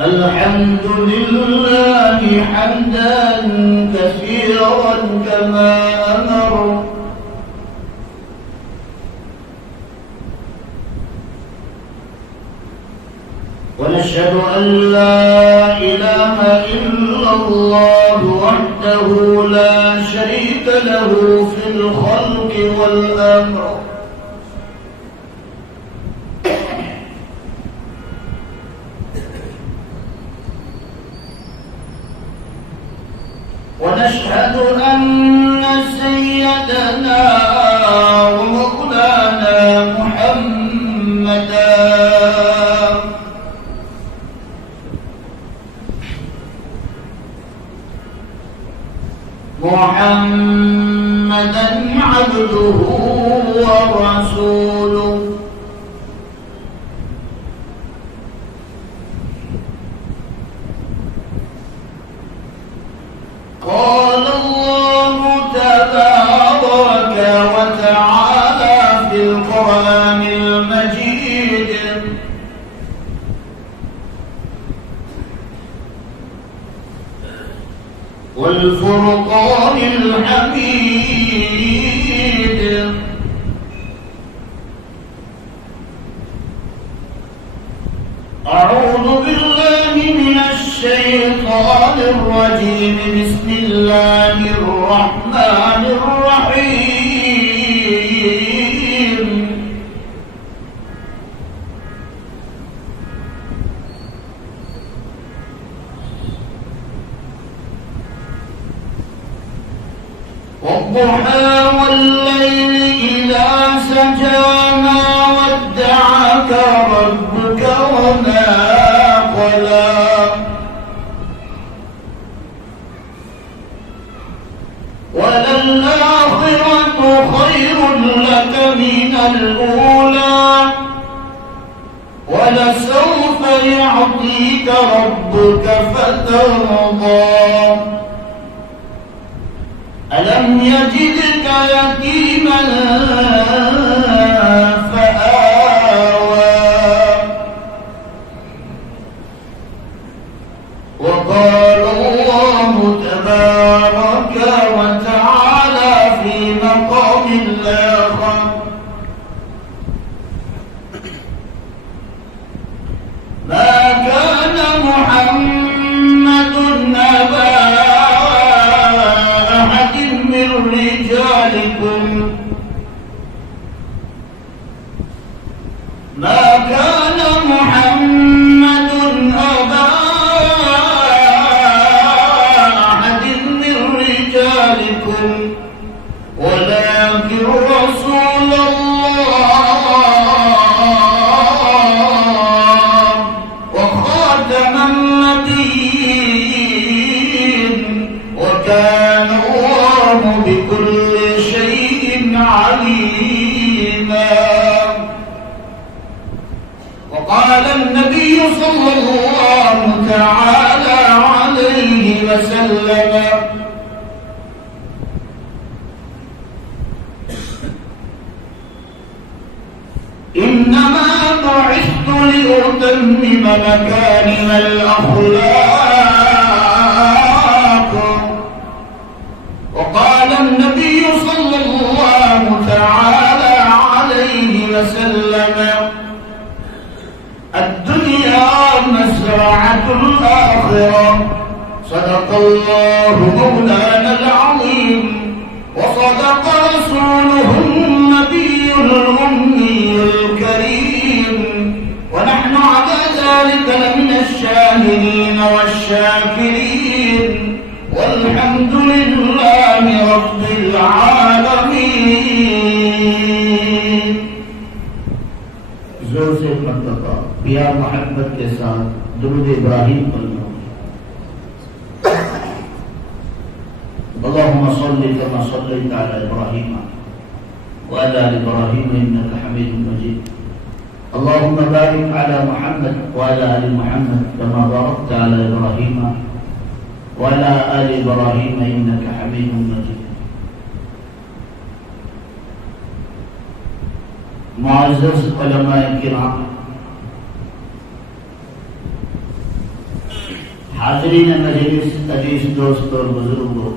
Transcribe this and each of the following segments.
الحمد لله حمدا كثيرا كما أمر، ونشهد أن لا إله إلا الله وحده لا شريك له في الخلق والأمر، ونشهد أن سيدنا ومولانا محمدا عبده ورسوله، قال الله تبارك وتعالى في القرآن المجيد: والفرقان الحميد، أعوذ بالله من الشيطان الرجيم، بسم الله الرحمن الرحيم. والضحى والليل إذا سجى ما ودعك ربك وما قلى، وللآخرة خير لك من الأولى، ولسوف يعطيك ربك فترضى. ألم يجدك يتيما فآوى، وقال الله تبارك وتعالى في مقام آخر: ما كان محمد أبا رجالكم، ما كان محمد أبا أحد من رجالكم ولكن رسول الله وخاتم النبيين، وكان بكل شيء عليما. وقال النبي صلى الله تعالى عليه وسلم: إنما بعثت لأتمم مكارم الأخلاق. وقال النبي صلى الله تعالى عليه وسلم: الدنيا مزرعة الآخرة. صدق الله مولانا العظيم، وصدق رسوله النبي الأمي الكريم، ونحن على ذلك لمن الشاهدين والشاكرين، والحمد لله رب العالمين. زور سے مرتبہ پیار محبت کے ساتھ درود ابراہیم پڑھنا. اللهم صل كما صليت على ابراهيم وعلى ال ابراهيم انك حميد مجيد. اللهم بارك على محمد وعلى ال محمد كما باركت على ابراهيم وعلى ال ابراهيم انك حميد مجيد. معزز علماء کرام، حاضرین مجلس، عزیز دوست اور بزرگوں،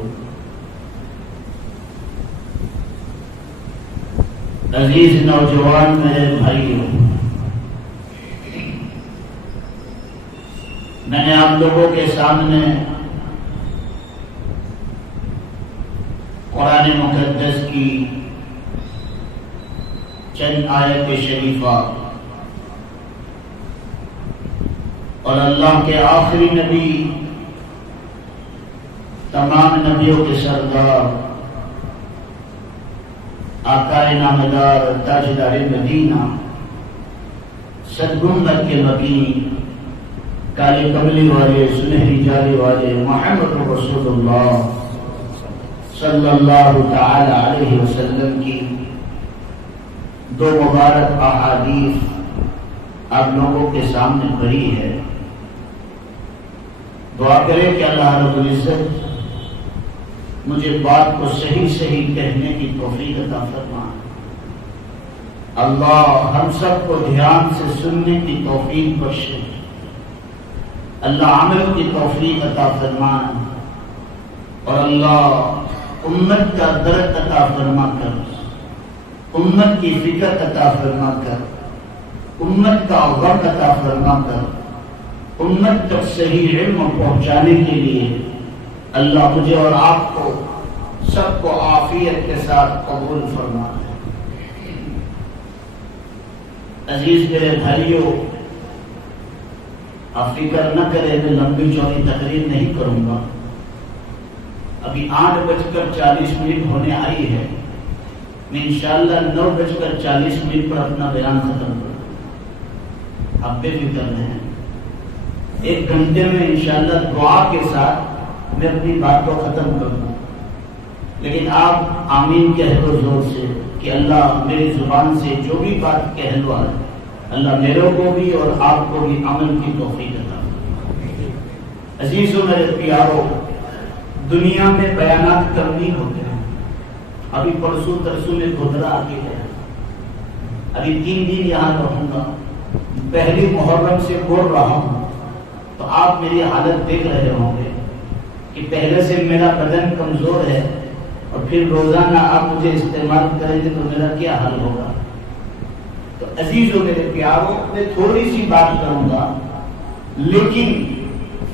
عزیز نوجوان میرے بھائیوں، میں نے آپ لوگوں کے سامنے قرآن مقدس کی چند آیت شریفہ اور اللہ کے آخری نبی، تمام نبیوں کے سردار، آقا نامدار، تاجدار مدینہ، سدگنبد کے مکین، کالی کملی والے، سنہری جالے والے محمد رسول اللہ صلی اللہ تعالی علیہ وسلم کی دو مبارک احادیث آپ لوگوں کے سامنے پڑھی ہے۔ دعا کریں کہ اللہ رب العزت مجھے بات کو صحیح صحیح کہنے کی توفیق عطا فرمائے۔ اللہ ہم سب کو دھیان سے سننے کی توفیق بخشے، اللہ عمل کی توفیق عطا فرمائے، اور اللہ امت کا درد عطا فرما کر، امت کی فکر عطا فرما کر، امت کا غم عطا فرما کر، امت تک صحیح علم پہنچانے کے لیے اللہ مجھے اور آپ کو سب کو عافیت کے ساتھ قبول فرمائے۔ عزیز میرے بھائیوں، آپ فکر نہ کریں، میں لمبی چوڑی تقریر نہیں کروں گا۔ ابھی 8:40 ہونے آئی ہے، میں انشاءاللہ 9:40 پر اپنا بیان ختم کروں۔ آپ بے فکر رہیں، 1 گھنٹے میں انشاءاللہ دعا کے ساتھ میں اپنی بات کو ختم کروں، لیکن آپ آمین کہہ دو زور سے کہ اللہ میری زبان سے جو بھی بات کہلوا ہے، اللہ میرے کو بھی اور آپ کو بھی عمل کی توفیق عطا فرمائے۔ عزیزوں میرے پیاروں، دنیا میں بیانات کمی ہوتے ہیں۔ ابھی پرسوں ترسوں میں گودرا آ کے گیا، ابھی 3 دن یہاں رہوں گا، پہلی محرم سے بول رہا ہوں، تو آپ میری حالت دیکھ رہے ہوں گے کہ پہلے سے میرا بدن کمزور ہے، اور پھر روزانہ آپ مجھے استعمال کریں گے تو میرا کیا حل ہوگا۔ تو عزیزوں میرے پیاروں، میں تھوڑی سی بات کروں گا، لیکن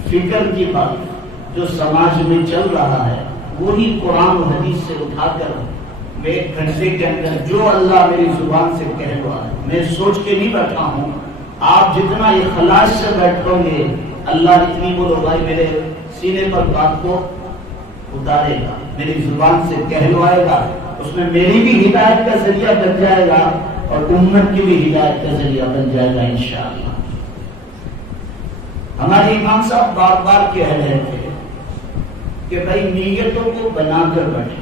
فکر کی بات جو سماج میں چل رہا ہے وہی قرآن و حدیث سے اٹھا کر میں 1 گھنٹے کے اندر جو اللہ میری زبان سے کہلوا ہے، میں سوچ کے نہیں بیٹھا ہوں۔ آپ جتنا اخلاص سے بیٹھو گے، اللہ اتنی بولو بھائی میرے سینے پر بات کو اتارے گا، میری زبان سے کہلوائے گا، اس میں میری بھی ہدایت کا ذریعہ بن جائے گا اور امت کی بھی ہدایت کا ذریعہ بن جائے گا انشاءاللہ۔ ہمارے امام صاحب بار بار کہہ رہے تھے کہ بھائی نیتوں کو بنا کر بیٹھے،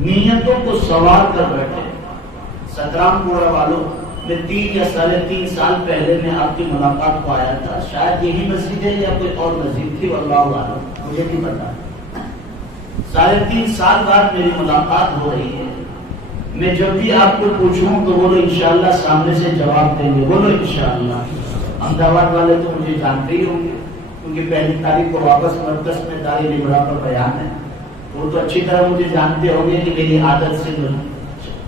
نیتوں کو سوار کر بیٹھے۔ 17 پورا والوں میں 3 یا 3.5 سال پہلے میں آپ کی ملاقات کو آیا تھا، شاید یہی مسجد ہے یا کوئی اور مسجد تھی، واللہ اعلم، مجھے نہیں پتا۔ 3.5 سال بعد میری ملاقات ہو رہی ہے۔ میں جب بھی آپ کو پوچھوں تو بولو انشاءاللہ سامنے سے جواب دیں گے، بولو انشاءاللہ۔ احمد آباد والے تو مجھے جانتے ہی ہوں گے، کیونکہ 1 تاریخ کو واپس مرکز میں دار نبرا پر بیان ہے، وہ تو اچھی طرح مجھے جانتے ہوں گے کہ میری عادت سے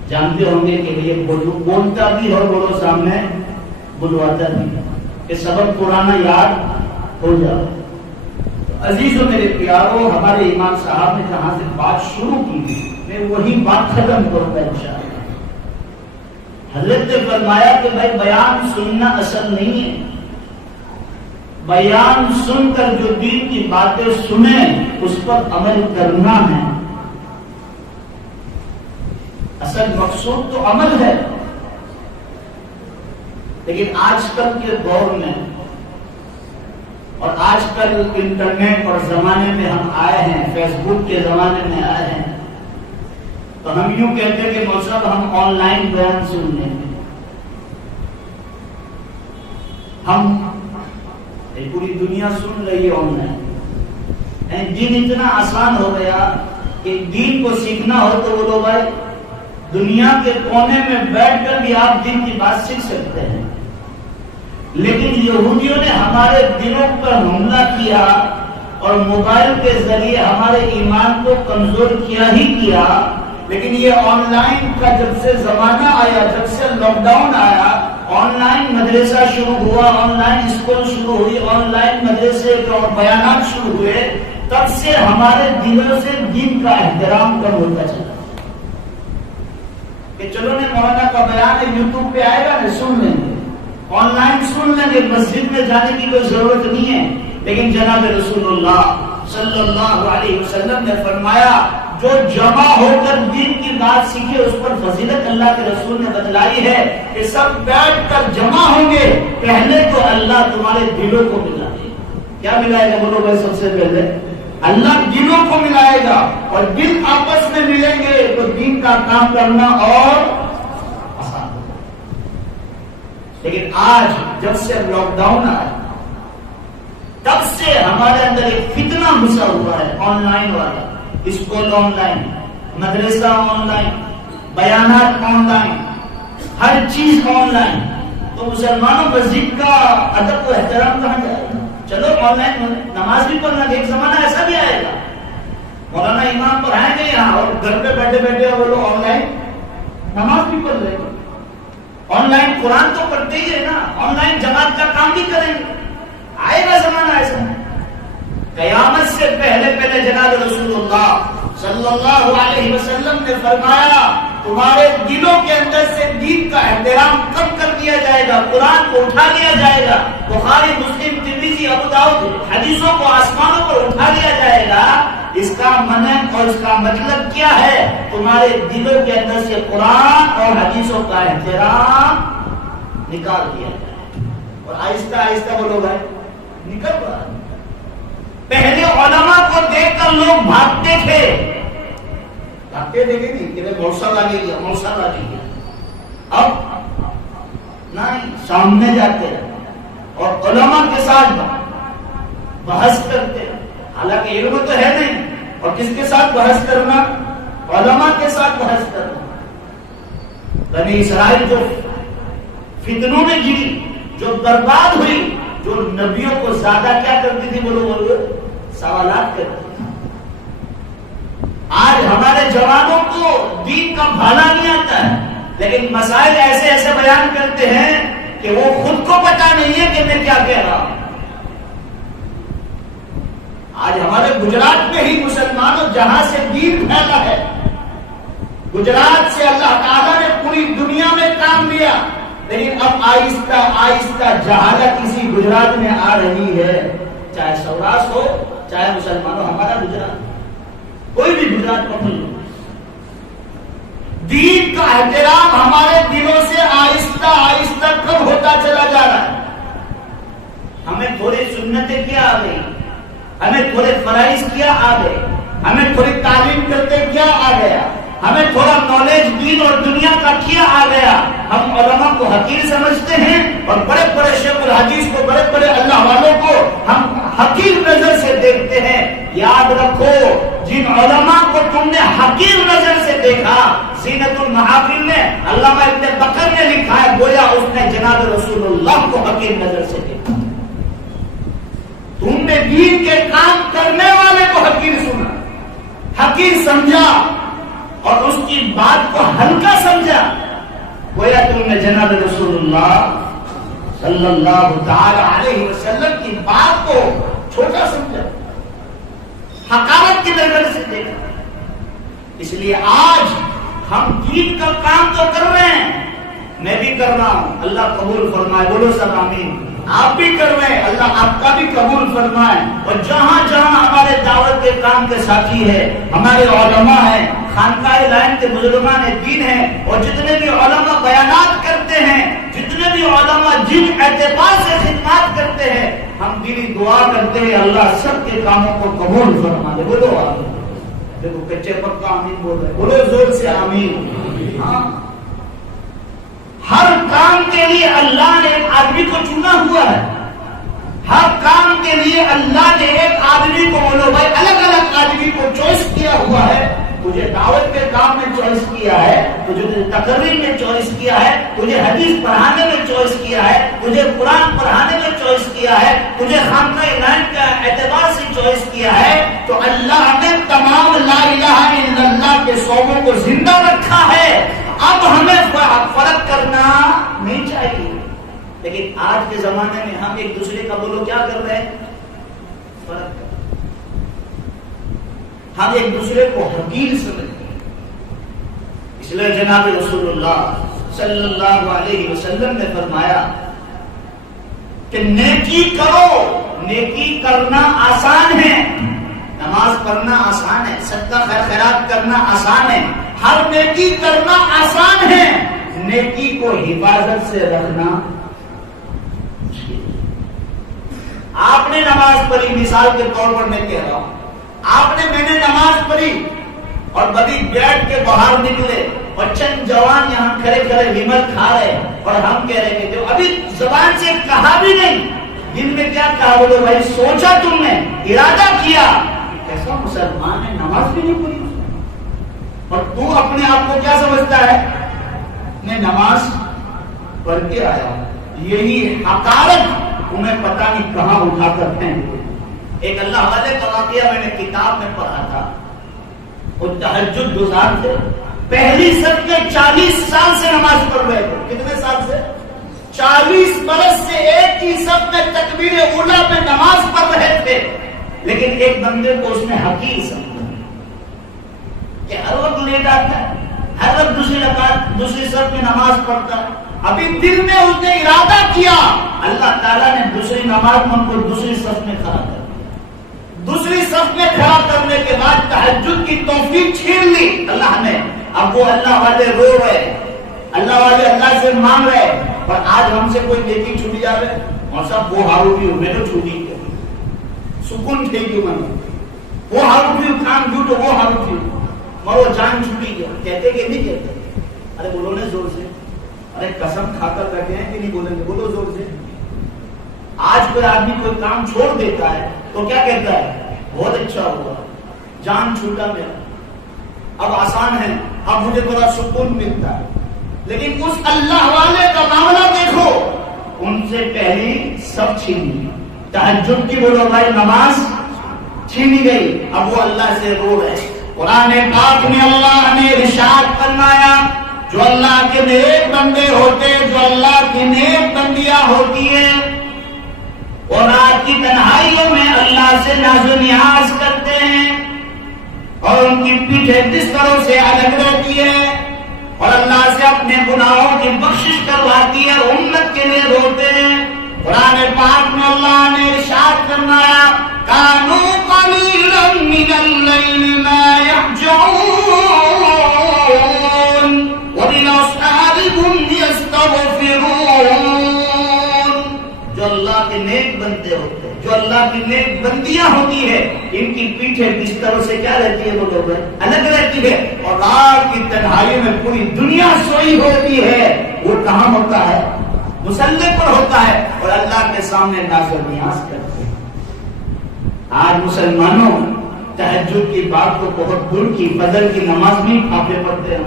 جانتے ہوں گے کہ یہ بولتا بھی اور بولو سامنے بلواتا بھی، کہ سبق پرانا یاد ہو جائے۔ عزیزوں میرے پیاروں، ہمارے امام صاحب نے جہاں سے بات شروع کی تھی میں وہی بات ختم کروں گا انشاءاللہ۔ حضرت نے فرمایا کہ بھائی بیان سننا اصل نہیں ہے، بیان سن کر جو دین کی باتیں سنیں اس پر عمل کرنا ہے، اصل مقصود تو عمل ہے۔ لیکن آج کل کے دور میں اور آج کل انٹرنیٹ اور زمانے میں ہم آئے ہیں، فیس بک کے زمانے میں آئے ہیں، تو ہم یوں کہتے ہیں کہ موسم ہم آن لائن بیان سن لیں گے۔ ہم پوری دنیا سن رہی ہے آن لائن، دین اتنا آسان ہو گیا کہ دین کو سیکھنا ہو تو بولو بھائی دنیا کے کونے میں بیٹھ کر بھی آپ دین کی بات سیکھ سکتے ہیں۔ لیکن یہودیوں نے ہمارے ہمارے دلوں پر حملہ کیا اور موبائل کے ذریعے ہمارے ایمان کو کمزور کیا ہی کیا، لیکن یہ آن لائن کا جب سے زمانہ آیا، جب سے لاک ڈاؤن آیا، آن لائن مدرسہ شروع ہوا، آن لائن اسکول شروع ہوئی، آن لائن مدرسے اور بیانات شروع ہوئے، تب سے ہمارے دلوں سے دین کا احترام کم ہوتا چلا کہ چلو نے مولانا کا بیان ہے یوٹیوب پہ آئے گا نا، سن لیں گے، آن لائن سن لیں گے، مسجد میں جانے کی کوئی ضرورت نہیں ہے۔ لیکن جناب رسول اللہ صلی اللہ علیہ وسلم نے فرمایا جو جمع ہو کر دین کی بات سیکھے اس پر فضیلت اللہ کے رسول نے بتلائی ہے کہ سب بیٹھ کر جمع ہوں گے، پہلے تو اللہ تمہارے دلوں کو ملا دے گا۔ کیا ملائے گا بولو بھائی؟ سب سے پہلے اللہ دلوں کو ملائے گا، اور دل آپس میں ملیں گے تو دین کا کام کرنا اور آسان ہوگا۔ لیکن آج جب سے لاک ڈاؤن آیا تب سے ہمارے اندر ایک فتنہ گھسا ہوا ہے، آن لائن والا، اسکول آن لائن، مدرسہ آن لائن، بیانات آن لائن، ہر چیز آن لائن۔ تو مسلمانوں مسجد کا ادب و احترام کہاں جائے گا؟ چلو آن لائن نماز بھی پڑھنا، ایک زمانہ ایسا بھی آئے گا مولانا امام پڑھائیں گے یہاں اور گھر پہ بیٹھے بیٹھے وہ لوگ آن لائن نماز بھی پڑھ لیں گے، آن لائن قرآن تو پڑھتے ہی ہے نا، آن لائن جماعت کا کام بھی کریں گے۔ آئے گا زمانہ ایسا، قیامت سے پہلے جناب رسول اللہ صلی اللہ علیہ وسلم نے فرمایا تمہارے دلوں کے اندر سے دین کا احترام کم کر دیا جائے گا، قرآن کو اٹھا لیا جائے گا، بخاری مسلم ترمذی ابو داؤد حدیثوں کو آسمانوں پر اٹھا لیا جائے گا۔ اس کا معنی اور اس کا مطلب کیا ہے؟ تمہارے دلوں کے اندر سے قرآن اور حدیثوں کا احترام نکال دیا جائے، اور آہستہ آہستہ وہ لوگ نکل رہا۔ پہلے علماء کو دیکھ کر لوگ بھاگتے تھے، بھاگتے دیکھے نہیں کہ موسا لگے گیا، موسا لگے گیا، اب نہیں، سامنے جاتے ہیں اور علماء کے ساتھ بحث کرتے ہیں، حالانکہ علم تو ہے نہیں، اور کس کے ساتھ بحث کرنا؟ علماء کے ساتھ بحث کرنا۔ بنی اسرائیل جو فتنوں میں گری، جو برباد ہوئی، جو نبیوں کو زیادہ کیا کرتی تھی، بولو سوالات کرتی تھی۔ آج ہمارے جوانوں کو دین کا بھالا نہیں آتا ہے، لیکن مسائل ایسے ایسے بیان کرتے ہیں کہ وہ خود کو پتا نہیں ہے کہ میں کیا کہہ رہا ہوں۔ آج ہمارے گجرات میں ہی مسلمانوں جہاں سے دین پھیلا ہے، گجرات سے اللہ تعالیٰ نے پوری دنیا میں کام لیا، لیکن اب آہستہ آہستہ جہالت کسی گجرات میں آ رہی ہے، چاہے سوراشٹر ہو چاہے مسلمانوں ہمارا گجرات، کوئی بھی گجرات پکڑ لو، دین کا احترام ہمارے دلوں سے آہستہ آہستہ کم ہوتا چلا جا رہا ہے۔ ہمیں تھوڑی سنتیں کیا آ گئی، ہمیں تھوڑے فرائض کیا آ گئے، ہمیں تھوڑی تعلیم کرتے کیا آ گیا، ہمیں تھوڑا نالج دین اور دنیا کا کیا آ گیا۔ ہم علماء کو حقیر سمجھتے ہیں اور بڑے بڑے شیخ الحدیث کو، بڑے بڑے اللہ والوں کو ہم حقیر نظر سے دیکھتے ہیں۔ یاد رکھو جن علماء کو تم نے حقیر نظر سے دیکھا، زینت المحافل میں علامہ ابن بکر نے لکھا ہے گویا اس نے جناب رسول اللہ کو حقیر نظر سے دیکھا۔ تم نے دین کے کام کرنے والے کو حقیر سنا، حقیر سمجھا اور اس کی بات کو ہلکا سمجھا، گویا تم نے جناب رسول اللہ صلی اللہ تعالی علیہ وسلم کی بات کو چھوٹا سمجھا، حقارت کی نظر سے دیکھا۔ اس لیے آج ہم دین کا کام تو کر رہے ہیں، میں بھی کر رہا ہوں، اللہ قبول فرمائے، بولو سب آمین۔ آپ بھی کر رہے ہیں، اللہ آپ کا بھی قبول فرمائے۔ اور جہاں جہاں ہمارے دعوت کے کام کے ساتھی ہیں، ہمارے علماء ہیں، خانقاہ لائن کے بزرگان دین ہیں، اور جتنے بھی علماء بیانات کرتے ہیں، جتنے بھی علماء جن اعتبار سے خدمات کرتے ہیں، ہم دلی دعا کرتے ہیں اللہ سب کے کاموں کو قبول فرما دے۔ بولو آمین۔ دیکھو کچے پکا آمین بول رہے، بولو زور سے آمین۔ ہاں، ہر کام کے لیے اللہ نے ایک آدمی کو چنا ہوا ہے، ہر کام کے لیے اللہ نے ایک آدمی کو، بولو بھائی، الگ الگ آدمی کو چوائس کیا ہوا ہے، تجھے دعوت کے کام میں چوائس کیا ہے، تجھے تقریر میں چوائس کیا ہے، تجھے حدیث پڑھانے میں چوائس کیا ہے، تجھے قرآن پڑھانے میں چوائس کیا ہے، تجھے خانقاہ عنایت کا اعتبار سے چوائس کیا ہے، تو اللہ نے تمام لا الہ الا اللہ کے شعبوں کو زندہ رکھا ہے۔ اب ہمیں فرق کرنا نہیں چاہیے، لیکن آج کے زمانے میں ہم ایک دوسرے کا بولو کیا کر رہے ہیں، فرق کر، ہم ایک دوسرے کو حقیر سمجھتے ہیں۔ اس لیے جناب رسول اللہ صلی اللہ علیہ وسلم نے فرمایا کہ نیکی کرو، نیکی کرنا آسان ہے، نماز پڑھنا آسان ہے، صدقہ خیر خیرات کرنا آسان ہے، ہر نیکی کرنا آسان ہے، نیکی کو حفاظت سے رکھنا مشکل ہے۔ آپ نے نماز پڑھی، مثال کے طور پر میں کہہ رہا ہوں، میں نے نماز پڑھی اور کبھی بیٹھ کے باہر نکلے اور چند جوان یہاں کھڑے کھڑے ومل کھا رہے اور ہم کہہ رہے کہ جو ابھی زبان سے کہا بھی نہیں، دل میں کیا کہا، بولے بھائی سوچا تم نے، ارادہ کیا، کیسا مسلمان ہے، نماز بھی نہیں پڑھی، اور تو اپنے آپ کو کیا سمجھتا ہے، میں نماز پڑھ کے آیا ہوں۔ یہی حقارت تمہیں پتہ نہیں کہاں اٹھا کر پھینک۔ ایک اللہ والے کا واقعہ میں نے کتاب میں پڑھا تھا، وہ تہجد گزار تھے، پہلی صف کے 40 سال سے نماز پڑھ رہے تھے۔ کتنے سال سے؟ 40 برس سے ایک ہی صف میں تکبیر اولا میں نماز پڑھ رہے تھے، لیکن ایک بندے کو اس نے حقیر سمجھا کہ ہر وقت لیٹ آتا ہے، ہر وقت دوسری صف میں نماز پڑھتا ہے۔ ابھی دل میں اس نے ارادہ کیا، اللہ تعالیٰ نے دوسری نماز میں ان کو دوسری صف میں کھڑا کر، دوسری صف میں کھڑا کرنے کے بعد تہجد کی توفیق چھین لی اللہ نے۔ اب وہ اللہ والے رو رہے، اللہ والے اللہ سے مانگ رہے، اور آج ہم سے کوئی نیکی چھوٹی جاوے اور سب وہ ہارو بھی ہو، میں تو چھوٹی ہے، سکون تھے کیوں میں وہ ہارو بھی کام کیوں تو وہ ہارو کیوں مرو جان چھوٹی کیا کہتے کہ نہیں کہتے؟ ارے بولو نے زور سے، ارے قسم کھا کر بیٹھے ہیں کہ نہیں بولیں گے، بولو زور سے۔ آج کوئی آدمی کوئی کام چھوڑ دیتا ہے تو کیا کہتا ہے، بہت اچھا ہوا، جان چھوٹا میرا، اب آسان ہے، اب مجھے بڑا سکون ملتا ہے۔ لیکن اس اللہ والے کا معاملہ دیکھو، ان سے پہلی سب چھینی، تہجد کی بولو بھائی نماز چھینی گئی، اب وہ اللہ سے رو رہے۔ قرآن پاک میں اللہ نے ارشاد فرمایا، جو اللہ کے نیک بندے ہوتے، جو اللہ کی نیک بندیاں ہوتی ہیں، اور رات کی تنہائیوں میں اللہ سے ناز و نیاز کرتے ہیں، اور ان کی پیٹھیں بستروں سے الگ رہتی ہے، اور اللہ سے اپنے گناہوں کی بخشش کرواتی ہے، امت کے لیے روتے ہیں۔ قرآن پاک میں اللہ نے ارشاد فرمایا، کانوا قلیلا من اللیل ما یہجعون وبالاسحار هم یستغفرون۔ جو اللہ کے نیک بندے ہوتے ہیں، جو اللہ کی نیک بندیاں ہوتی ہے، ان کی پیٹھیں بستروں سے کیا رہتی ہے، وہ لوگ الگ رہتی ہے، اور رات کی تنہائی میں پوری دنیا سوئی ہوتی ہے، وہ کہاں ہوتا ہے، مصلی پر ہوتا ہے، اور اللہ کے سامنے ناز و نیاز کرتے ہیں۔ آج مسلمانوں تہجد کی بات کو بہت دور کی، فجر کی نماز میں کھاپے پڑتے ہیں،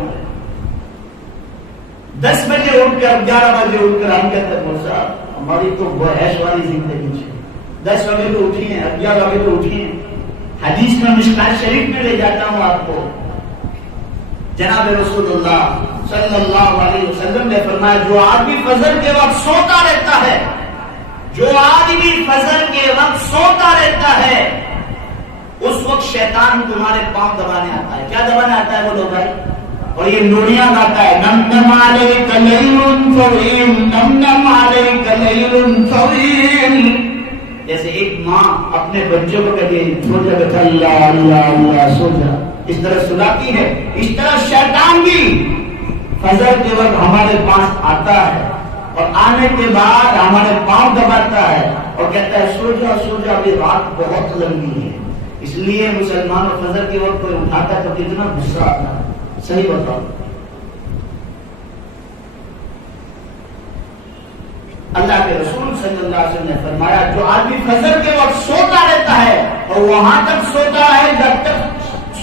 10 بجے اٹھ کر 11 بجے اٹھ کر ہم کہتے ہیں صاحب ہماری تو وہ عیش والی زندگی ہے، 10 بجے تو اٹھی ہیں، 11 بجے تو اٹھی ہیں۔ حدیث میں مشکات شریف میں لے جاتا ہوں آپ کو، جناب رسول اللہ صلی اللہ علیہ وسلم نے فرمایا، جو آدمی فجر کے وقت سوتا رہتا ہے، جو آدمی فجر کے وقت سوتا رہتا ہے، اس وقت شیطان تمہارے پاؤں دبانے آتا ہے۔ کیا دبانے آتا ہے بولو بھائی؟ اور یہ نوریاں گاتا ہے، نم نم علیک لیل طویل، نم نم علیک لیل طویل۔ جیسے ایک ماں اپنے بچوں کو کہتی ہے سو جا بیٹا، اللہ اللہ اللہ سو جا، اس طرح سلاتی ہے، اس طرح شیطان بھی فجر کے وقت ہمارے پاس آتا ہے، اور آنے کے بعد ہمارے پاؤں دباتا ہے اور کہتا ہے سو جا، ابھی رات بہت لمبی ہے۔ اس لیے مسلمان فجر کے وقت کوئی اٹھاتا تو کتنا غصہ آتا ہے، صحیح بتاؤ؟ اللہ کے رسول صلی اللہ علیہ وسلم نے فرمایا، جو آدمی فجر کے وقت سوتا رہتا ہے اور وہاں تک سوتا ہے جب تک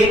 1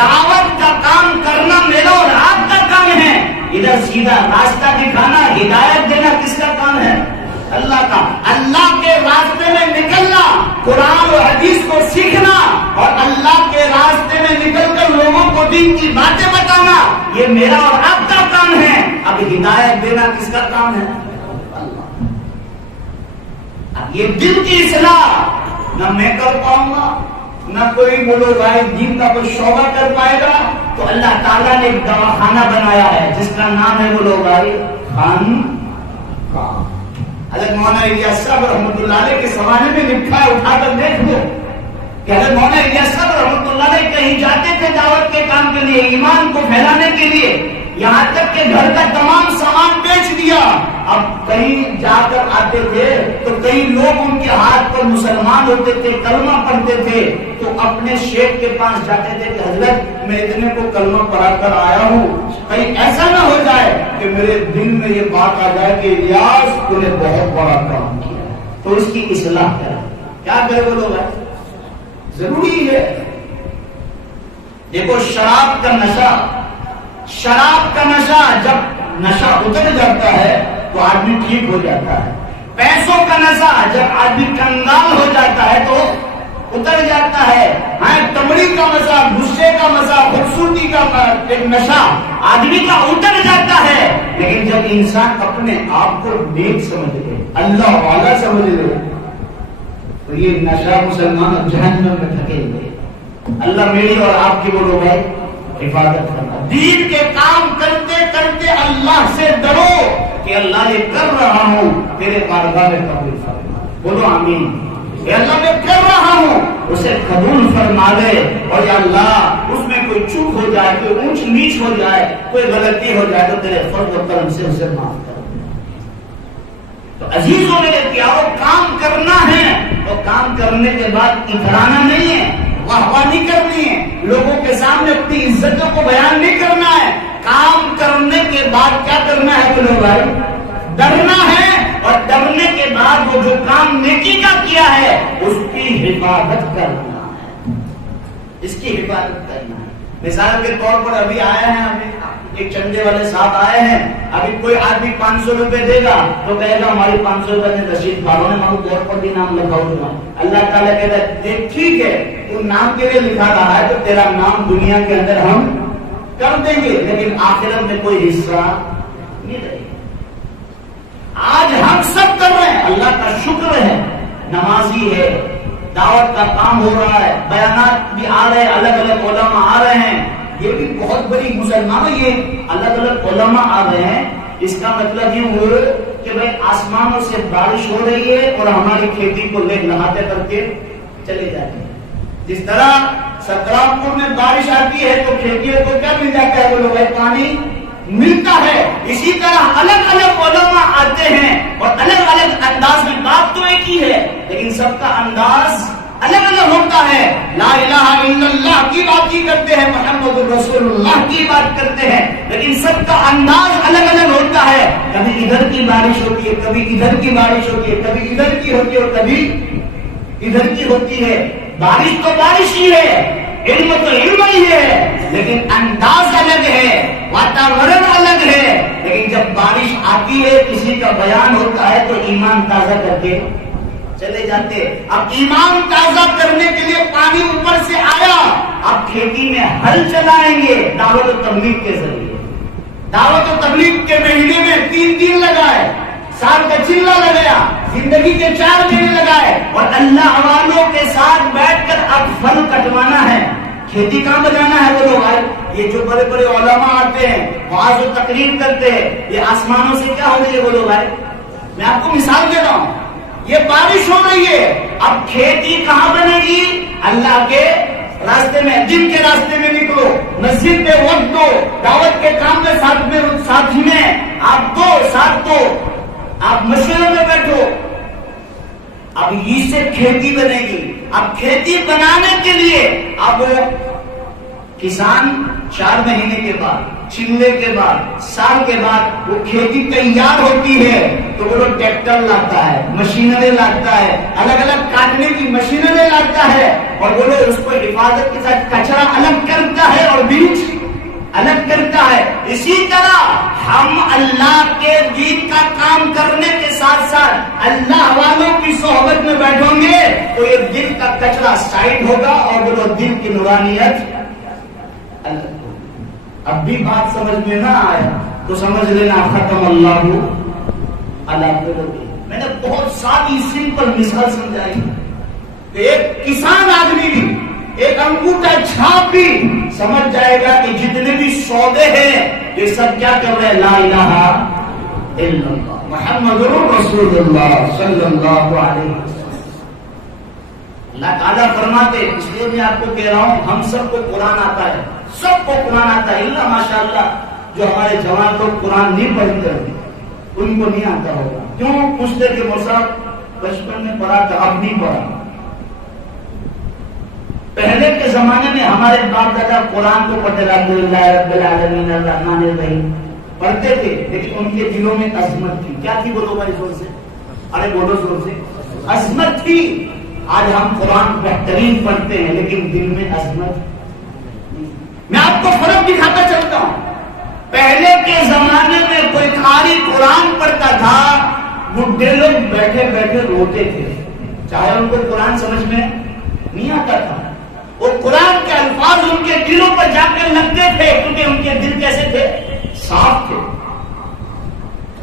دعوت کا کام کرنا میرا اور آپ کا کام ہے. ادھر سیدھا راستہ دکھانا، ہدایت دینا کس کا کام ہے؟ اللہ کا. اللہ کے راستے میں نکلنا، قرآن اور حدیث کو سیکھنا اور اللہ کے راستے میں نکل کر لوگوں کو دین کی باتیں بتانا، یہ میرا اور آپ کا کام ہے. اب ہدایت دینا کس کا کام ہے؟ اللہ. اب یہ دل کی اصلاح نہ میں کر پاؤں گا، نہ کوئی بولو بھائی دین کا کوئی شعبہ کر پائے گا. تو اللہ تعالیٰ نے ایک دواخانہ بنایا ہے جس کا نام ہے بولو بھائی خانقاہ. حضرت مولانا الیاس صاحب رحمۃ اللہ علیہ کے زمانے میں لکھا ہے، اٹھا کر دیکھ لو کہ حضرت مولانا الیاس صاحب رحمۃ اللہ علیہ کہیں جاتے تھے دعوت کے کام کے لیے، ایمان کو پھیلانے کے لیے، یہاں تک کہ گھر کا تمام سامان بیچ دیا. اب کہیں جا کر آتے تھے تو کئی لوگ ان کے ہاتھ پر مسلمان ہوتے تھے، کلمہ پڑھتے تھے، تو اپنے شیخ کے پاس جاتے تھے کہ حضرت میں اتنے کو کلمہ پڑھا کر آیا ہوں، کہیں ایسا نہ ہو جائے کہ میرے دل میں یہ بات آ جائے کہ الیاس تو نے بہت بڑا کام کیا. تو اس کی اصلاح کیا کرے بولو بھائی؟ ضروری ہے. دیکھو شراب کا نشہ، شراب کا نشہ جب نشہ اتر جاتا ہے تو آدمی ٹھیک ہو جاتا ہے. پیسوں کا نشہ جب آدمی کنگال ہو جاتا ہے تو اتر جاتا ہے. تمڑی کا نشہ، غصے کا نشہ، خوبصورتی کا ایک نشہ آدمی کا اتر جاتا ہے. لیکن جب انسان اپنے آپ کو نیک سمجھ لے، اللہ والا سمجھ لے، تو یہ نشہ مسلمان جہنم میں دھکیل دے. اللہ میری اور آپ کی بولو بھائی حفاظت کرنا. دین کے کام کرتے کرتے اللہ سے ڈرو کہ اللہ یہ کر رہا ہوں تیرے بارگاہ میں قبول فرما. بولو آمین. کہ اللہ میں کر رہا ہوں اسے قبول فرما لے، اور یا اللہ اس میں کوئی چوک ہو جائے، کوئی اونچ نیچ ہو جائے، کوئی غلطی ہو جائے تو تیرے فضل و کرم سے اسے معاف کر. تو عزیزوں میرے پیارو، کام کرنا ہے تو کام کرنے کے بعد اترانا نہیں ہے، واہ نہیں کرنی ہے، لوگوں کے سامنے اپنی عزتوں کو بیان نہیں کرنا ہے. کام کرنے کے بعد کیا کرنا ہے بولو بھائی؟ ڈرنا ہے. اور ڈرنے کے بعد وہ جو کام نیکی کا کیا ہے اس کی حفاظت کرنا ہے، اس کی حفاظت کرنا ہے. مثال کے طور پر ابھی آئے ہیں، ابھی ایک چندے والے صاحب آئے ہیں، ابھی کوئی آدمی 500 روپے دے گا تو کہے گا ہماری 500 روپے نے رشید بھاڑوں نے ہمارے طور پر بھی نام لکھا ہوا. اللہ تعالیٰ کہتا ہے دیکھ ٹھیک ہے تو نام کے لیے لکھا رہا ہے تو تیرا نام دنیا کے اندر ہم کر دیں گے، لیکن آخرت میں کوئی حصہ نہیں رہے. آج ہم سب کر رہے ہیں، اللہ کا شکر ہے، نمازی ہے، دعوت کا کام ہو رہا ہے، بیانات بھی آ رہے ہیں، الگ الگ علماء آ رہے ہیں. یہ بھی بہت بڑی مسلمانوں، یہ الگ الگ علماء آ رہے ہیں. اس کا مطلب یہ ہوا کہ بھائی آسمانوں سے بارش ہو رہی ہے اور ہماری کھیتی کو لے لہاتے کر کے چلے جاتے ہیں. جس طرح سترامپور میں بارش آتی ہے تو کھیتیوں کو کیا مل جاتا ہے بولو بھائی؟ پانی ملتا ہے. اسی طرح الگ الگ علماء آتے ہیں اور الگ الگ انداز میں، بات تو ایک ہی ہے لیکن سب کا انداز الگ الگ ہوتا ہے. لا الہ الا اللہ کی بات کی کرتے ہیں، محمد رسول اللہ کی بات کرتے ہیں، لیکن سب کا انداز الگ الگ ہوتا ہے. کبھی ادھر کی بارش ہوتی ہے، کبھی ادھر کی بارش ہوتی ہے، کبھی ادھر کی ہوتی ہے اور کبھی ادھر کی ہوتی ہے. بارش تو بارش ہی ہے، علم تو علم ہی ہے، لیکن انداز الگ ہے، واتاورن الگ ہے. لیکن جب بارش آتی ہے، کسی کا بیان ہوتا ہے تو ایمان تازہ کر کے چلے جاتے. اب ایمان تازہ کرنے کے لیے پانی اوپر سے آیا، اب کھیتی میں ہل چلائیں گے دعوت و تبلیغ کے ذریعے. دعوت و تبلیغ کے مہینے میں 3 دن لگائے، سال کا چلہ لگایا، زندگی کے 4 مہینے لگائے، اور اللہ والوں کے ساتھ بیٹھ کر اب پھل کٹوانا ہے، کھیتی کہاں بجانا ہے بولو بھائی. یہ جو بڑے بڑے علماء آتے ہیں، وعظ و تقریر کرتے ہیں، یہ آسمانوں سے کیا ہو رہی ہے بولو بھائی؟ میں آپ کو مثال دے رہا ہوں. یہ بارش ہو رہی ہے، اب کھیتی کہاں بنے گی؟ اللہ کے راستے میں، دن کے راستے میں نکلو، مسجد میں وقت دو، دعوت کے کام میں ساتھ میں آپ دو، ساتھ دو، آپ مشورے میں بیٹھو. اب اس سے کھیتی بنے گی. اب کھیتی بنانے کے لیے اب کسان 4 مہینے کے بعد، چلے کے بعد، سال کے بعد وہ کھیتی تیار ہوتی ہے تو وہ ٹریکٹر لاتا ہے، مشینری لاتا ہے، الگ الگ کاٹنے کی مشینری لاتا ہے. اور بولو اس کو حفاظت کے ساتھ کچرا الگ کرتا ہے اور بیج الگ کرتا ہے. اسی طرح ہم اللہ کے دین کا کام کرنے کے ساتھ ساتھ اللہ والوں کی صحبت میں بیٹھیں گے تو یہ دل کا کچرا سائڈ ہوگا اور بولو دل کی نورانیت الگ ہوگی. اب بھی بات سمجھ میں نہ آیا تو سمجھ لینا ختم اللہ اللہ. میں نے بہت سادی سمپل مثال سمجھائی کہ ایک کسان آدمی بھی ایک انگوٹھا چھاپ بھی سمجھ جائے گا کہ جتنے بھی سودے ہیں یہ سب کیا کر رہے ہیں؟ لا الہ الا اللہ محمد رسول اللہ صلی اللہ علیہ وسلم. اللہ تعالیٰ فرماتے، اس لیے میں آپ کو کہہ رہا ہوں ہم سب کو قرآن آتا ہے، سب کو قرآن آتا ہے، اللہ ماشاءاللہ جو ہمارے جوان لوگ قرآن نہیں پڑھتے ان کو نہیں آتا ہوگا. کیوں؟ پوچھتے کہ مصعب بچپن میں پڑھا تھا اب نہیں پڑھا. پہلے کے زمانے میں ہمارے باپ دادا قرآن کو پڑھتے الحمدللہ رب العالمین الرحمن الرحیم پڑھتے تھے، لیکن ان کے دلوں میں عظمت تھی. کیا تھی؟ بولو بھائی زور سے، ارے بولو زور سے. عظمت تھی. آج ہم قرآن بہترین پڑھتے ہیں لیکن دل میں عظمت. میں آپ کو فرق دکھاتا چلتا ہوں. پہلے کے زمانے میں کوئی قاری قرآن پڑھتا تھا، بڈھے لوگ بیٹھے بیٹھے روتے تھے، چاہے ان کو قرآن سمجھ میں نہیں آتا تھا. وہ قرآن کے الفاظ ان کے دلوں پر جا کر لگتے تھے کیونکہ ان کے دل کیسے تھے؟ صاف تھے.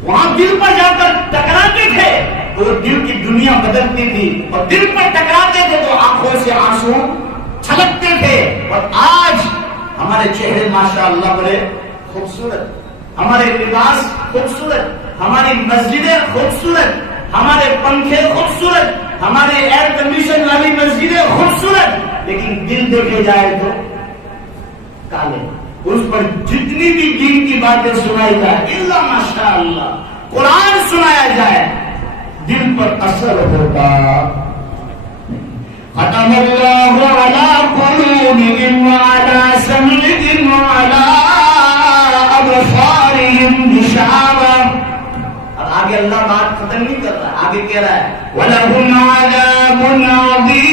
وہاں دل پر جا کر ٹکراتے تھے تو وہ دل کی دنیا بدلتی تھی، اور دل پر ٹکراتے تھے تو آنکھوں سے آنسو چھلکتے تھے. اور آج ہمارے چہرے ماشاءاللہ بڑے خوبصورت، ہمارے لباس خوبصورت، ہماری مسجدیں خوبصورت، ہمارے پنکھے خوبصورت، ہمارے ایئر کنڈیشن والی مسجدیں خوبصورت، لیکن دل دیکھے جائے تو کالے. اس پر جتنی بھی دین کی باتیں سنائی جائے اللہ ماشاءاللہ قرآن سنایا جائے دل پر اثر ہوتا. ختم اللہ علی قلوبہم وعلی سمعہم وعلی ابصارہم غشاوہ. اور آگے اللہ بات ختم نہیں کر رہا، آگے کہہ رہا ہے وَلَهُمْ عَذَابٌ عَظِيمٌ.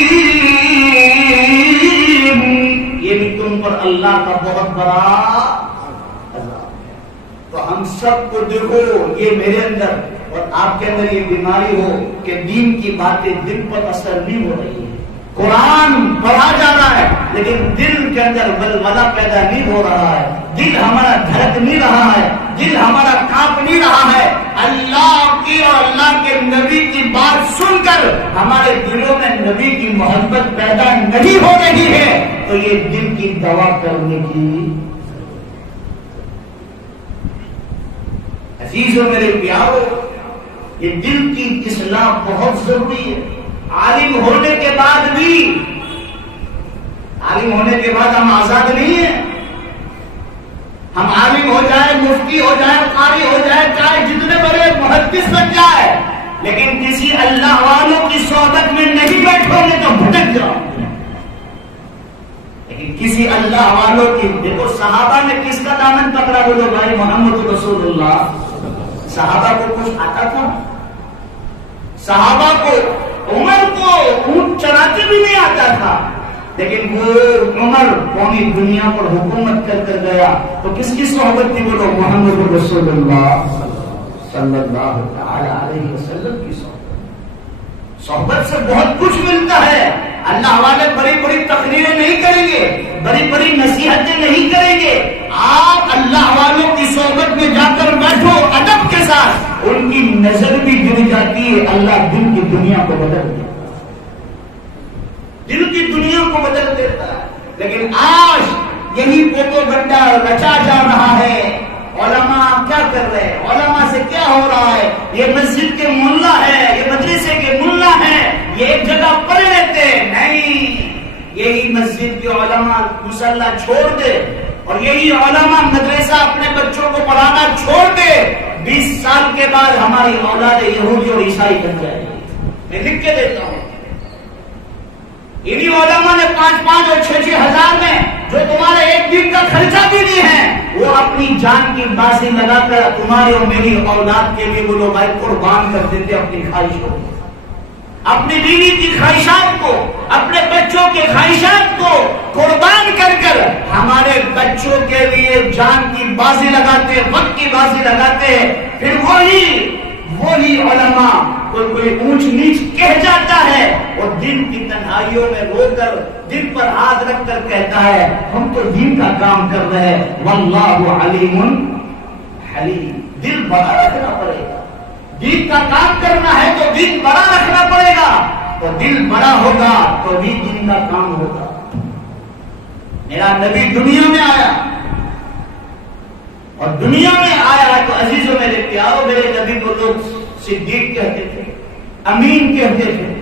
یہ بھی تم پر اللہ کا بہت بڑا عذاب. تو ہم سب کو دیکھو یہ میرے اندر اور آپ کے اندر یہ بیماری ہو کہ دین کی باتیں دل پر اثر نہیں ہو رہی ہے. قرآن پڑھا جا رہا ہے لیکن دل کے اندر ولولہ پیدا نہیں ہو رہا ہے، دل ہمارا دھڑک نہیں رہا ہے، دل ہمارا کانپ نہیں رہا ہے. اللہ کی اور اللہ کے نبی کی بات سن کر ہمارے دلوں میں نبی کی محبت پیدا نہیں ہو رہی ہے تو یہ دل کی دوا کرنے کی. عزیزو میرے پیارو، یہ دل کی اصلاح بہت ضروری ہے. عالم ہونے کے بعد بھی، عالم ہونے کے بعد ہم آزاد نہیں ہیں. ہم عالم ہو جائے، مفتی ہو جائے، قاری ہو جائے، چاہے جتنے بڑے محدث بن جائے، لیکن کسی اللہ والوں کی صحبت میں نہیں بیٹھو گے تو بھٹک جاؤ. لیکن کسی اللہ والوں کی، دیکھو صحابہ نے کس کا دامن پکڑا؟ بولو بھائی محمد رسول اللہ. صحابہ کو کچھ آتا تھا؟ صحابہ کو، عمر کو اونٹ چراتے بھی نہیں آتا تھا، لیکن وہ عمر قومی دنیا پر حکومت کر کر گیا تو کس کی صحبت تھی؟ بولو محمد رسول اللہ صلی اللہ علیہ وسلم کی صحبت. صحبت سے بہت کچھ ملتا ہے. اللہ والے بڑی بڑی تقریریں نہیں کریں گے، بڑی بڑی نصیحتیں نہیں کریں گے. آپ اللہ والوں کی صحبت میں جا کر بیٹھو ادب کے ساتھ، ان کی نظر بھی گر جاتی ہے. اللہ دل کی دنیا کو بدل دیتا ہے، دل کی دنیا کو بدل دیتا ہے. لیکن آج یہی پروپیگنڈا رچا جا رہا ہے. علماء کیا کر رہے ہیں؟ علماء سے کیا ہو رہا ہے؟ یہ مسجد کے ملا ہے، یہ مدرسے کے ملا ہے، یہ ایک جگہ پڑھ لیتے نہیں. یہی مسجد کے علماء مصلی چھوڑ دے اور یہی علماء مدرسہ اپنے بچوں کو پڑھانا چھوڑ دے، 20 سال کے بعد ہماری اولاد یہودی اور عیسائی بن جائے گی. میں لکھ کے دیتا ہوں. انہی علماء نے 5-5 اور 6-6 ہزار میں جو تمہارے ایک دن کا خرچہ بھی دی ہے، وہ اپنی جان کی بازی لگا کر تمہاری اور میری اولاد کے لیے بولو بھائی قربان کر دیتے اپنی خواہشوں کو، اپنی بیوی کی خواہشات کو، اپنے بچوں کے خواہشات کو قربان کر کر ہمارے بچوں کے لیے جان کی بازی لگاتے، وقت کی بازی لگاتے ہیں، پھر وہی علماء کوئی اونچ نیچ کہہ جاتا ہے اور دن کی تنہائیوں میں رو کر دل پر ہاتھ رکھ کر کہتا ہے ہم تو دین کا کام کر رہے ہیں، واللہ علیم حلیم۔ دل بڑا رکھنا پڑے گا، دین کا کام کرنا ہے تو دل بڑا رکھنا پڑے گا، تو دل بڑا ہوگا تو بھی دین کا کام ہوگا۔ میرا نبی دنیا میں آیا اور دنیا میں آیا تو عزیزوں میرے پیاروں، میرے نبی کو لوگ صدیق کہتے تھے، امین کہتے تھے،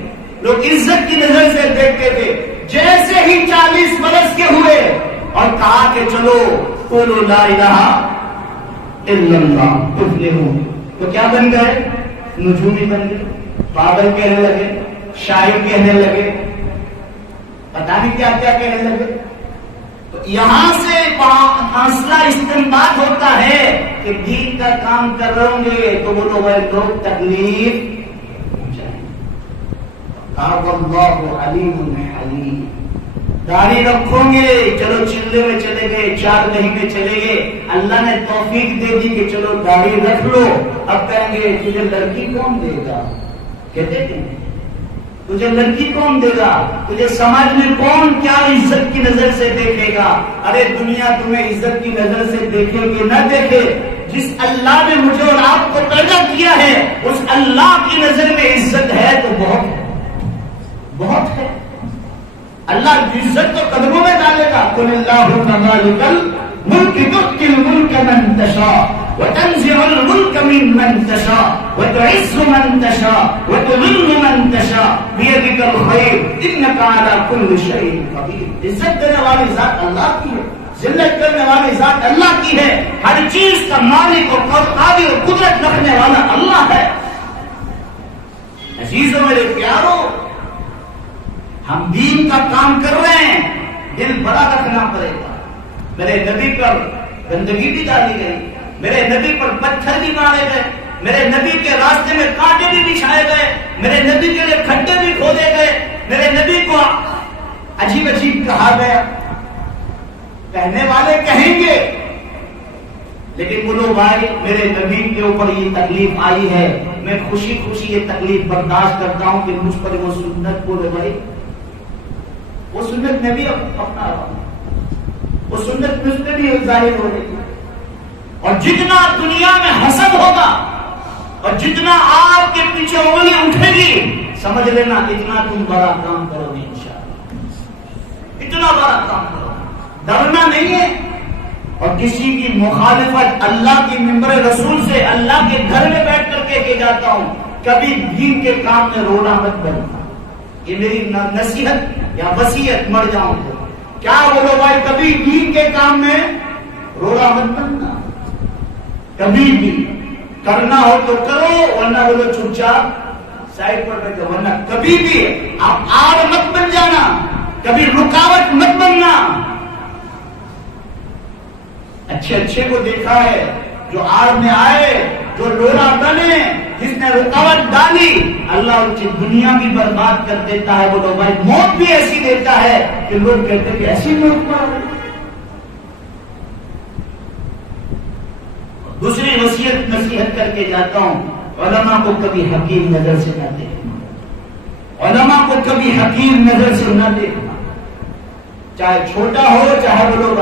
لوگ عزت کی نظر سے دیکھتے تھے۔ جیسے ہی 40 برس کے ہوئے اور کہا کہ چلو قولوا لا الہ الا اللہ تفلحوا، تو کیا بن گئے؟ نجومی بن گئے، پاگل کہنے لگے، شاعر کہنے لگے، پتہ نہیں کیا کیا کہنے لگے۔ تو یہاں سے حاصلہ استنباط ہوتا ہے کہ دین کا کام کر رہے ہوں گے تو وہ لوگ تکلیف پہنچائیں گے۔ واللہ علیم حلیم۔ داڑھی رکھو گے، چلو چلے میں چلے گئے، 4 مہینے چلے گئے، اللہ نے توفیق دے دی کہ چلو داڑھی رکھ لو، اب کہیں گے تجھے لڑکی کون دے گا؟ کہتے ہیں تجھے لڑکی کون دے گا؟ تجھے سماج میں کون کیا عزت کی نظر سے دیکھے گا؟ ارے دنیا تمہیں عزت کی نظر سے دیکھے کہ نہ دیکھے، جس اللہ نے مجھے اور آپ کو پیدا کیا ہے اس اللہ کی نظر میں عزت ہے تو بہت ہے، بہت ہے۔ اللہ عزت تو قدموں میں ڈالے گا۔ قل اللہم مالک الملک تؤتی الملک من تشاء وتنزع الملک ممن تشاء وتعز من تشاء وتذل من تشاء بیدک الخیر انک علی کل شیء قدیر۔ عزت دینے والی ذات اللہ کی ہے، ذلت کرنے والی ذات اللہ کی ہے، ہر چیز کا مالک اور قادر اور قدرت رکھنے والا اللہ ہے۔ عزیزوں میرے پیاروں، ہم دین کا کام کر رہے ہیں، دل بڑا رکھنا پڑے گا۔ میرے نبی پر گندگی بھی ڈالی گئی، میرے نبی پر پتھر بھی مارے گئے، میرے نبی کے راستے میں کانٹے بھی بچھائے گئے، میرے نبی کے لیے کھڈے بھی کھودے گئے، میرے نبی کو عجیب عجیب کہا گیا۔ کہنے والے کہیں گے لیکن بولو بھائی میرے نبی کے اوپر یہ تکلیف آئی ہے، میں خوشی خوشی یہ تکلیف برداشت کرتا ہوں کہ مجھ پر وہ سنت، بولو بھائی وہ سنت میں بھی اپنا رہا ہوں، وہ سنت مجھ پہ بھی ظاہر ہو رہی ہے۔ اور جتنا دنیا میں حسد ہوگا اور جتنا آپ کے پیچھے انگلی اٹھے گی، سمجھ لینا اتنا تم بڑا کام کرو گے انشاءاللہ، اتنا بڑا کام کرو گے۔ ڈرنا نہیں ہے، اور کسی کی مخالفت اللہ کی ممبر رسول سے اللہ کے گھر میں بیٹھ کر کے جاتا ہوں، کبھی دین کے کام میں رونا مت بننا، یہ میری نصیحت یا وصیت، مر جاؤں تو کیا بولو بھائی، کبھی دین کے کام میں رونا مت بننا، کبھی بھی کرنا ہو تو کرو ورنہ بولو چپ چاپ سائڈ پر بیٹھو، ورنہ کبھی بھی آپ آڑ مت بن جانا، کبھی رکاوٹ مت بننا۔ اچھے اچھے کو دیکھا ہے جو آڑ میں آئے، جو لولا بنے، جس نے رکاوٹ ڈالی، اللہ ان کی دنیا بھی برباد کر دیتا ہے۔ بولو بھائی موت بھی ایسی دیتا ہے کہ لوگ کہتے ہیں کہ ایسی موت پا رہے۔ دوسری وصیت نصیحت کر کے جاتا ہوں، علماء کو کبھی حقیر نظر سے نہ دیکھنا، علماء کو کبھی حقیر نظر سے نہ دیکھنا، چاہے چھوٹا ہو چاہے بولو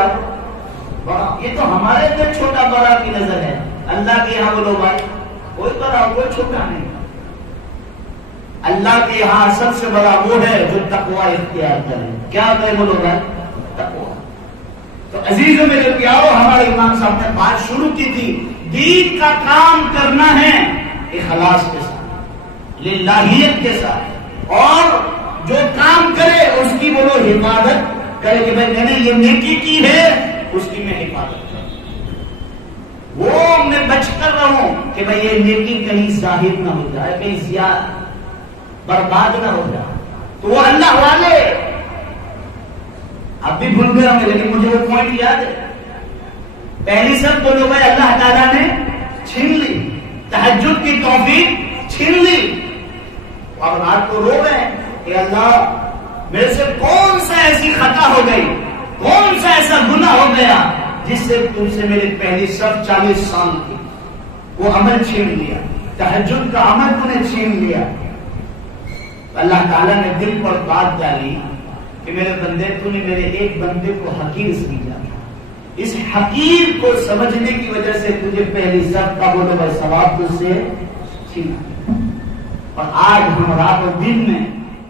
بڑا، یہ تو ہمارے اندر چھوٹا بڑا کی نظر ہے، اللہ کے یہاں بولو بھائی کوئی بڑا کوئی چھوٹا نہیں، اللہ کے یہاں سب سے بڑا وہ ہے جو تقوی اختیار کرے۔ کیا کرے بولو بھائی؟ تقوی۔ تو عزیزوں میرے پیارو، ہمارے امام صاحب نے بات شروع کی تھی، دین کا کام کرنا ہے اخلاص کے ساتھ، للہیت کے ساتھ، اور جو کام کرے اس کی بولو حفاظت کرے کہ بھائی میں نے یہ نیکی کی ہے اس کی میں حفاظت کروں، وہ میں بچ کر رہوں کہ بھائی یہ نیکی کہیں ظاہر نہ ہو جائے، کہیں زیادہ برباد نہ ہو جائے۔ تو وہ اللہ والے اب بھی بھول گئے ہوں گے لیکن مجھے وہ پوائنٹ یاد ہے، پہلی سب بولو بھائی اللہ تعالیٰ نے چھین لی، تہجد کی توفیق چھین لی، اور رات کو رو گئے کہ اللہ میرے سے کون سا ایسی خطا ہو گئی، کون سا ایسا گناہ ہو گیا جس سے تم سے میری پہلی صف 40 سال کی وہ عمل چھین لیا، تہجد کا عمل تو نے چھین لیا۔ اللہ تعالیٰ نے دل پر بات ڈالی کہ میرے بندے تو نے میرے ایک بندے کو حقیر سمجھا تھا، اس حقیر کو سمجھنے کی وجہ سے تجھے پہلی صف کا وہ بڑا ثواب تجھ سے چھینا۔ اور آج ہم رات اور دن میں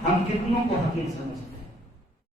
ہم کتنوں کو حقیر سمجھتے ہیں۔